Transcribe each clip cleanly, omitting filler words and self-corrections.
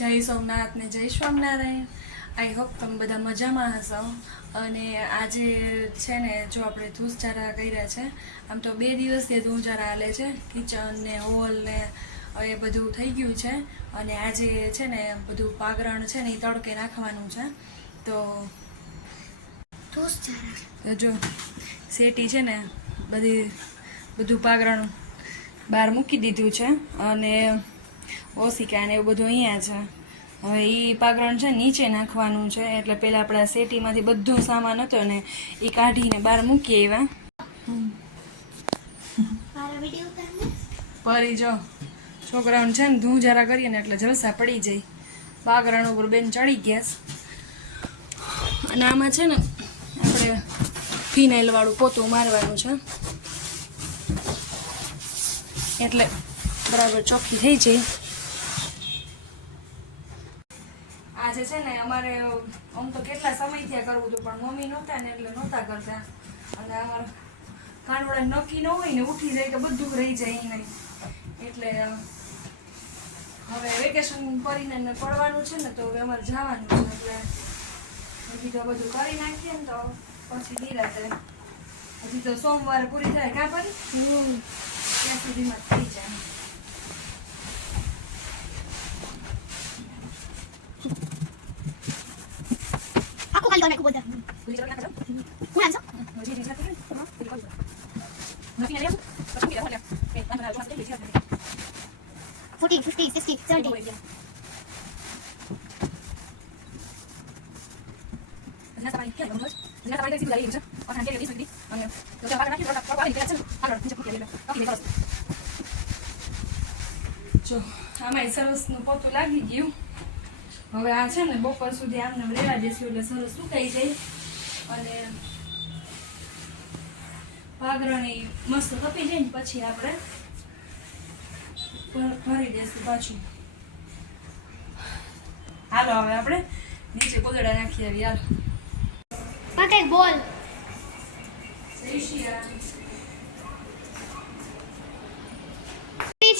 જય સોમનાથ ને જય સ્વામિનારાયણ. આઈ હોપ તમે બધા મજામાં હશો. અને આજે છે ને જો આપણે ધૂસચારા કર્યા છે. આમ તો 2 દિવસથી ધૂસચારા હાલે છે, કિચન ને હોલ ને એ બધું થઈ ગયું છે. અને આજે છે ને બધું પાગરણ છે ને એ તડકે નાખવાનું છે. તો જો શેટી છે ને બધું પાગરણ બહાર મૂકી દીધું છે. અને ઓસિકા ને એવું બધું અહીંયા છે. હવે એ પાગરણ છે નીચે નાખવાનું છે. એટલે પહેલાં આપણા શેટીમાંથી બધો સામાન હતો ને એ કાઢીને બહાર મૂકી આવ્યા. પરી જો છોકરાઓને છે ને ધૂંજારા કરીએ ને એટલે જલસા પડી જાય. પાગરણ ઉપર બેન ચડી ગયા. અને આમાં છે ને આપણે ફિનાઇલવાળું પોતું મારવાનું છે એટલે બરાબર ચોખ્ખી થઈ જાય. આજે છે ને અમારે આમ તો કેટલા સમયથી કરવું હતું, પણ મમ્મી નહોતા ને એટલે નહોતા કરતા. અને અમારા કાનોડા નક્કી ન હોય ને ઉઠી જાય તો બધું રહી જાય નહીં. એટલે હવે વેકેશન કરીને પડવાનું છે ને તો હવે અમારે જવાનું છે. એટલે હજી તો બધું કરી નાખીએ ને તો પછી નિરાતે હજી તો સોમવારે પૂરી થાય. કાં પડી ત્યાં સુધીમાં થઈ જાય. જો આમાં સરસનું પોતું લાગી ગયું. હવે આ છે ને બપોર સુધી આમને લેવા દેશું એટલે સરસ સુકાઈ જાય. અને પાગરણ મસ્ત તપી જાય ને પછી આપણે ભરી દઈશું પાછું. હાલો હવે આપણે નીચે કોદડા નાખી આવી. હાલો કઈ બોલ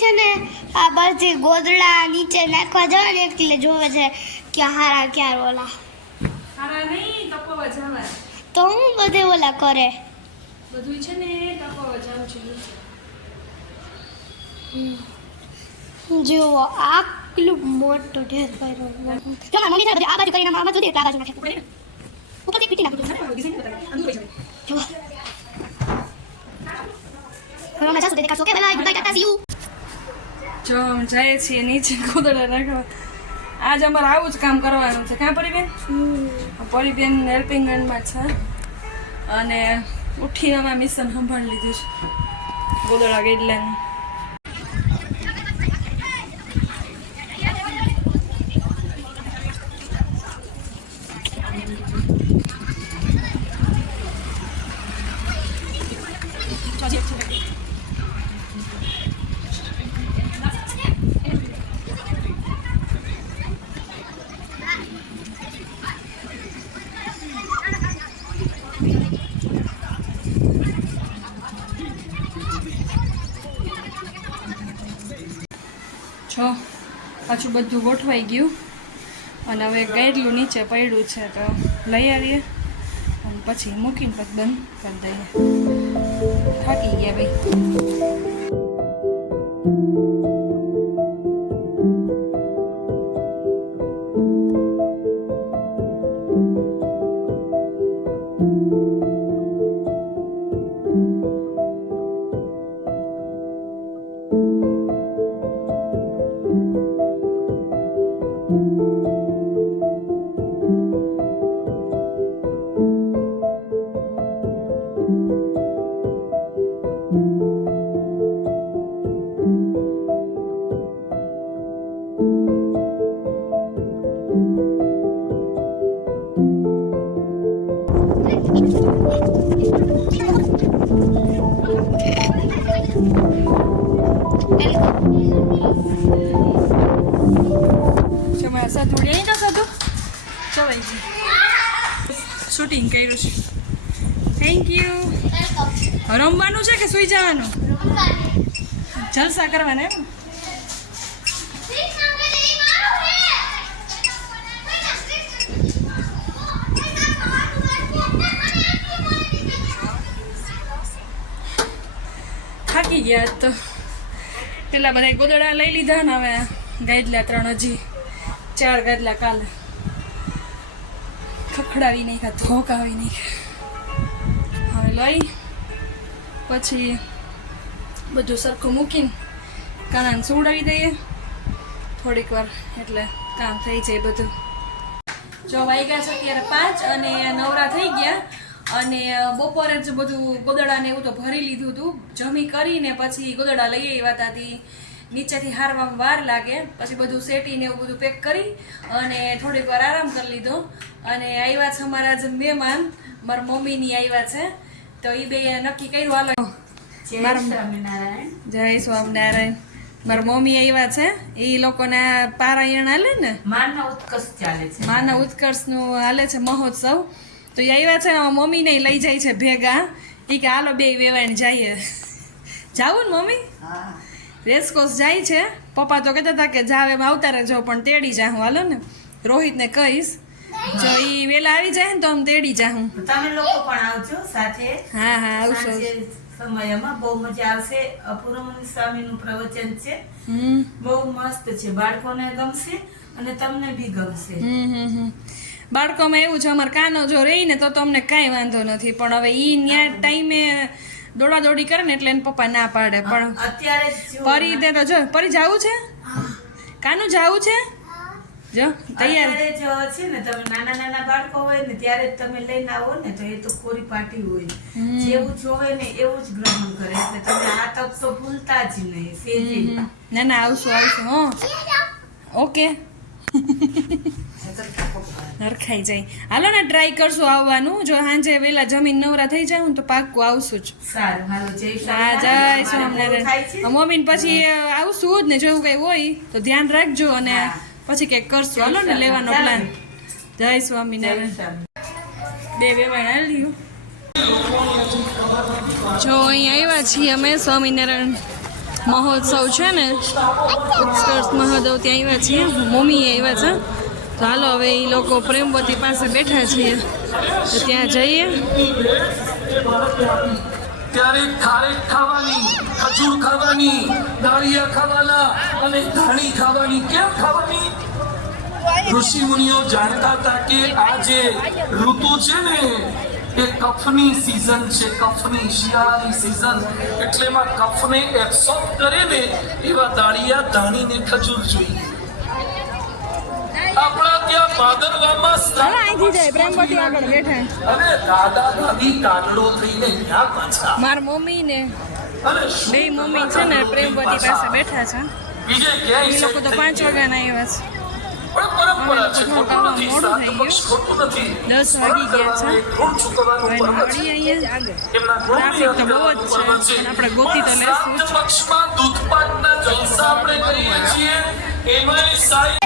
છે ને આ બધી ગોદડા નીચે નાખવા જવા ને એટલે જોવે છે કે હારા ક્યાં ઓલા હારા નહીં તપવા જવા. તો હું બધે ઓલા કરે બધું છે ને તપવા જાવ છે. જુઓ આટલું મોટો ઢેર કર્યો. ચાલો મમ્મી સાથે આ બાજુ કરીને આમાં સુધી આ બાજુ નાખે ઉપરથી પીટી નાખું. જો હવે અમે જાસુ દેખાડશો કે bye good Tata C you. જો અમે જાય છીએ નીચે કોદડા નાખવા. આજ અમારે આવું જ કામ કરવાનું છે. કાં પરીબેન? પરીબેન હેલ્પિંગ હેન્ડમાં છે. અને ઉઠીને અમે મિશન સંભાળી લીધું છે ગોદડા ગેડલાનું. પાછું બધું ગોઠવાઈ ગયું. અને હવે ગેડલું નીચે પડ્યું છે તો લઈ આવીએ અને પછી મૂકીને પછી બંધ કરી દઈએ. થાકી ગયા ભાઈ. શૂટિંગ કર્યું છે. Thank you. રમવાનું છે કે સુઈ જવાનું? જલસા કરવાના એમ. ગયા તો પેલા બધા ગોદડા લઈ લીધા ને હવે ગાયડલા 3 હજી 4 ગાદલા કાલે ખખડાવી નાખ્યા ધોકાવી નાખ્યા. હવે લઈ પછી બધું સરખું મૂકીને કાનાને સુવડાવી દઈએ થોડીક વાર એટલે કામ થઈ જાય બધું. જો વાગ્યા છે અત્યારે 5 અને નવરા થઈ ગયા અને બપોરે જ બધું ગોદડા ને એવું તો ભરી લીધું હતું. જમી કરીને પછી ગોદડા લઈ આવ્યા હતા. નીચેથી હારવામાં વાર લાગે પછી બધું સેટીને એવું બધું પેક કરી અને થોડીક વાર આરામ કરી લીધો. અને આવ્યા છે અમારા જ મહેમાન મારા મમ્મીની આવ્યા છે તો એ બે નક્કી કર્યું હાલો જય સ્વામિનારાયણ. મારા મમ્મી આવ્યા છે એ લોકોના પારાયણ હાલે ને માના ઉત્કર્ષ ચાલે છે. માના ઉત્કર્ષનું હાલે છે મહોત્સવ તો એ આવ્યા છે ને મમ્મીને લઈ જાય છે ભેગા. એ કે હાલો બે વેવાણ જઈએ. જાવું ને મમ્મી? રેસકોર્સ જાય છે. પપ્પા તો કહેતા હતા કે જાવ એમ આવતા રહેજો પણ તેડી જાઉં હાલો ને. રોહિતને કહીશ જો એ વેલા આવી જાય ને તો આમ તેડી જાઉં. તમે લોકો પણ આવજો સાથે. હા હા આવશો. સમયમાં બહુ મજા આવશે. અપૂર્વમણી સ્વામીનું પ્રવચન છે. બહુ મસ્ત છે. બાળકોને ગમશે અને તમને બી ગમશે. બાળકોમાં એવું છે અમારે કાનો જો રહી ને તો અમને કાંઈ વાંધો નથી પણ હવે ઈ ન્યા ટાઈમે દોડા દોડી કરે ને એટલે એને પપ્પા ના પાડે. પણ અત્યારે પરી દે તો જો પરી જાવું છે કાનું જાવું છે જો તૈયાર જો છે ને તમે નાના નાના બાળકો હોય ને ત્યારે જ તમે લઈને આવો ને તો એ તો ખોરી પાટી હોય. જેવું જોવે ને એવું જ ગ્રહણ કરે એટલે તમે આ તક તો ભૂલતા જ નહીં સેજે. ના ના આવશું આવશું. ઓકે હરખાઈ જાય. હાલો ને ટ્રાય કરશું આવવાનું. જો સાંજે વેલા જમીન નવરા થઈ જાવ તો પાક્કું આવશું જ. સારું હાલો જય હા જય સ્વામિનારાયણ. મમ્મી પછી આવશું જ ને જો એવું કઈ હોય તો ધ્યાન રાખજો અને પછી કઈક કરશું. હાલો ને લેવાનો પ્લાન. જય સ્વામિનારાયણ. બે વેવાણ હાલ્યું. જો અહીં આવ્યા છીએ અમે સ્વામિનારાયણ મહોત્સવ છે ને ઉત્કર્ષ મહાદેવ ત્યાં આવ્યા છીએ. મમ્મી આવ્યા છે તો હાલો હવે એ લોકો પ્રેમવતી પાસે બેઠા છીએ તો ત્યાં જઈએ. ત્યારે ખારેક ખાવાની, ખજૂર ખાવાની, દાળિયા ખાવાના અને ધાણી ખાવાની. કેમ ખાવાની? ઋષિ મુનિઓ જાણતા હતા કે આ જે ઋતુ છે ને એ કફની સીઝન છે. કફની શિયાળાની સીઝન એટલે એમાં કફને એબ્સોર્બ કરે ને એવા દાળિયા, ધાણી ને ખજૂર જોઈએ. આપણા ત્યાં ભાદરવામાં અને દાદા દાદી કાગડો થઈને ક્યાં પાછા. મારા મમ્મી ને અને બે મમ્મી છે ને પ્રેમવતી પાસે બેઠા છે. બીજે એ ક્યાંય લોકો તો 5 વાગ્યાના આવ્યા છે. પણ પરંપરા છે. ખોટું નથી. શ્રાદ્ધ પક્ષ ખોટું નથી. 10 વાગી ગયા છે. ઋણ ચૂકવવાનું હવે પર્વ છે. મળીએ અહીંયા. એમના ટ્રાફિક તો બહુ જ છે પણ આપણે ગોતી તો લેશું જ. શ્રાદ્ધ પક્ષમાં દૂધપાકના જલસા આપણે કરીએ છીએ. એમાંય સાઈ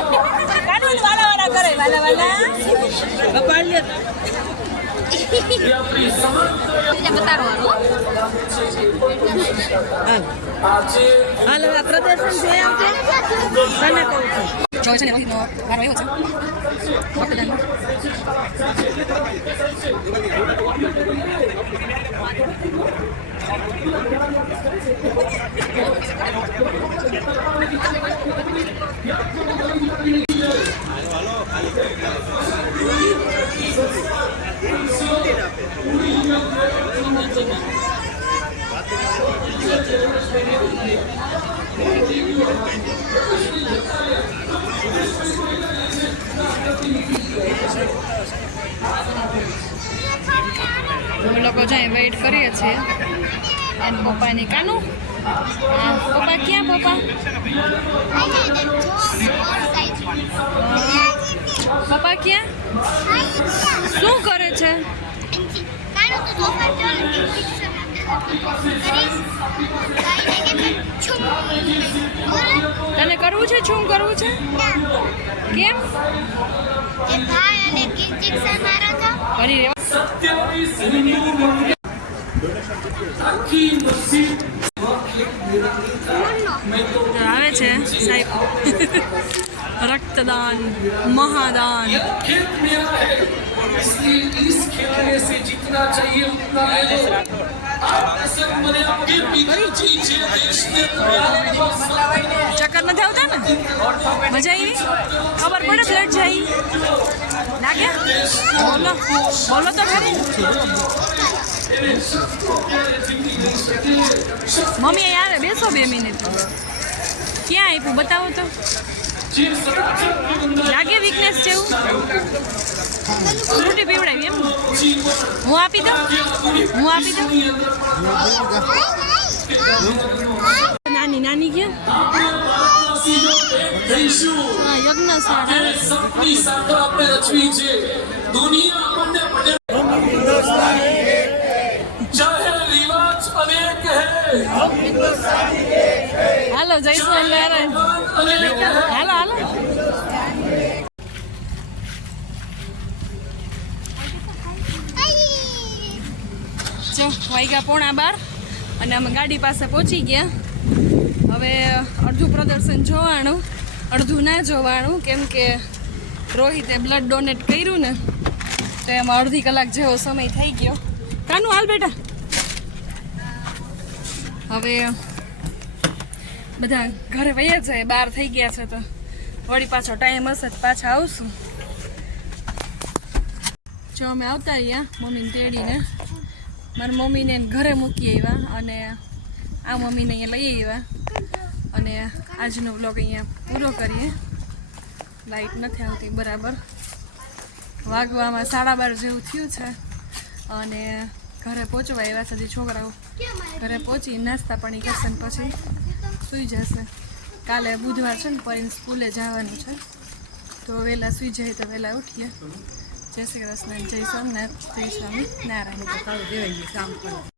એ આપણી સમગ્ર આજે હાલો આ પ્રદર્શન જોઈ આવજે. તને કહું છું જો છે ને રોહિતનો વારો આવ્યો છે મતદાનનો. અમે લોકો જાય વેઇટ કરીએ છીએ એન પપ્પાની. કાનું હા પપ્પા ક્યાં પપ્પા? પપ્પા ક્યાં? શું કરે છે? તને કરવું છે? શું કરવું છે? કેમ? કરી રે. સત્યાવીસ હિન્દુ આખી મસ્જિદ આવે છે સાહેબ. रक्तदान महादान खेत मेरा है इसलिए इस खेलने से जितना चाहिए उतना ले लो આ પ્રસંગ મને આપકે પિતાજી જે દેશને ચક્કર નથી આવતા ને? મજા આવી? ખબર પડે બ્લડ જાય લાગે? બોલો બોલો તો ખરી. મમ્મી અહીં આવે, બેસો 2 મિનિટ. ક્યાં આપ્યું બતાવો તો. લાગે વીકનેસ છે એવું? ફ્રૂટી પીવડાવી એમ? હું આપી દઉં? નાની નાની ક્યાં? હા, યજ્ઞશાળા. સપની સાથે આપણે રચવી છે. દુનિયા આપણને ચાહે રિવાજ અનેક હૈ, હાલો જય સ્વામિનારાયણ. હાલો હાલો. જો વાગ્યા 11:15 અને અમે ગાડી પાસે પહોંચી ગયા. હવે અડધું પ્રદર્શન જોવાનું, અડધું ના જોવાનું, કેમ કે રોહિતે બ્લડ ડોનેટ કર્યું ને તો એમાં અડધી કલાક જેવો સમય થઈ ગયો. કાનું હાલ બેટા. હવે બધા ઘરે વયા જાય, 12 થઈ ગયા છે તો વળી પાછો ટાઈમ હશે તો પાછા આવશું. જો અમે આવતા રહ્યા મમ્મીને તેડીને. મારી મમ્મીને ઘરે મૂકી આવ્યા અને આ મમ્મીને અહીંયા લઈ આવ્યા. અને આજનો વ્લોગ અહીંયા પૂરો કરીએ. લાઈટ નથી આવતી બરાબર. વાગવામાં 12:30 જેવું થયું છે અને ઘરે પહોંચવા આવ્યા છે. છોકરાઓ ઘરે પહોંચી નાસ્તા પાણી કરશે ને પછી સૂઈ જશે. કાલે બુધવાર છે ને પરીને સ્કૂલે જવાનું છે તો વહેલા સૂઈ જાય તો વહેલા ઉઠીએ. જય શ્રી કૃષ્ણ, જય સોમનાથ, જય સ્વામિનારાયણ.